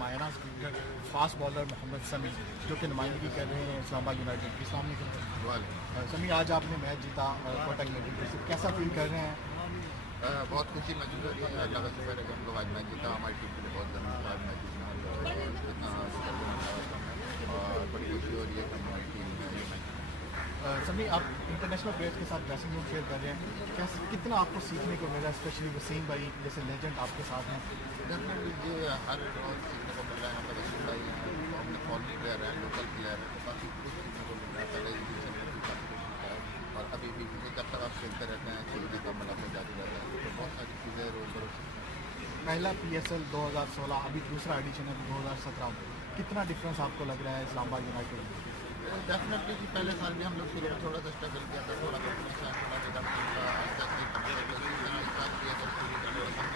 मायना spinner fast bowler Mohammad समी जो कि नुमाइंदगी कर रहे हैं इस्लामाबाद यूनाइटेड की। समी, आज आपने मैच जीता कोटक यूनाइटेड से, कैसा फील कर रहे हैं? बहुत खुशी महसूस हो रही है। अल्लाह का शुक्र है कि हम लोग आज मैच जीता। हमारी टीम के लिए बहुत ज़रूरी था मैच जीतना और बड़ी खुशी हो रही है कि हमारी टीम में ये मैच। समी, आप इंटरनेशनल प्लेयर्स के साथ ड्रेसिंग रूम शेयर कर रहे हैं, कितना आपको सीखने को मिला, स्पेशली वसीम भाई जैसे लेजेंड आपके साथ हैं? डेफिनेटली ये हर रोज़ सीखने को मिल रहा है। हमारे वसीम भाई हैं, हमने फॉरेन प्लेयर हैं, लोकल प्लेयर हैं, तो काफ़ी कुछ सीखने को मिल रहा है। पहले भी काफ़ी कुछ सीखा है और अभी भी क्योंकि जब तक आप खेलते रहते हैं खेलने का मतलब में जारी रहता है, तो बहुत सारी चीज़ें रोज़ बरोज़ सीखते हैं। पहला PSL 2016, अभी दूसरा एडिशन है 2017 में, कितना डिफरेंस आपको लग रहा है इस्लामाबाद यूनाइटेड में? डेफिनेटली कि पहले साल भी हम लोग शुरू में थोड़ा सा स्ट्रगल किया था, थोड़ा कंपटीशन थोड़ा निकल था, आस्ते आस्ते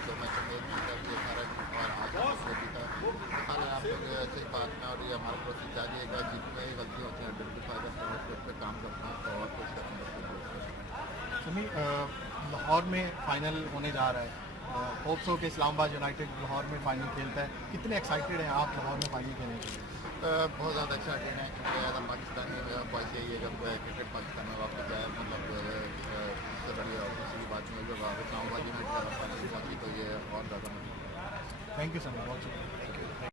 दो मैच में ये सारा और आज से भी था। हालांकि आप लोग सही बात में और ये हमारा प्रोसेस जारी है, जितने गलती होती है आइडेंटिफाई करते हैं उसके ऊपर काम करते हैं तो और कुछ करते हैं। समी, लाहौर में फाइनल होने जा रहा है, होप्स हो कि इस्लामाबाद यूनाइटेड लाहौर में फाइनल खेलता है, कितने एक्साइटेड हैं आप लाहौर में फाइनल खेलने के लिए? बहुत ज़्यादा एक्साइटेड है क्योंकि एज पाकिस्तानी ख्वाहिश यही है जब क्रिकेट पाकिस्तान में वापस जाए। मतलब इससे बड़ी और किसी की बात नहीं है। जब इस्लामाबाद यूनाइटेड फाइनल पहुंची तो ये और ज़्यादा। थैंक यू सर, बहुत शुक्रिया।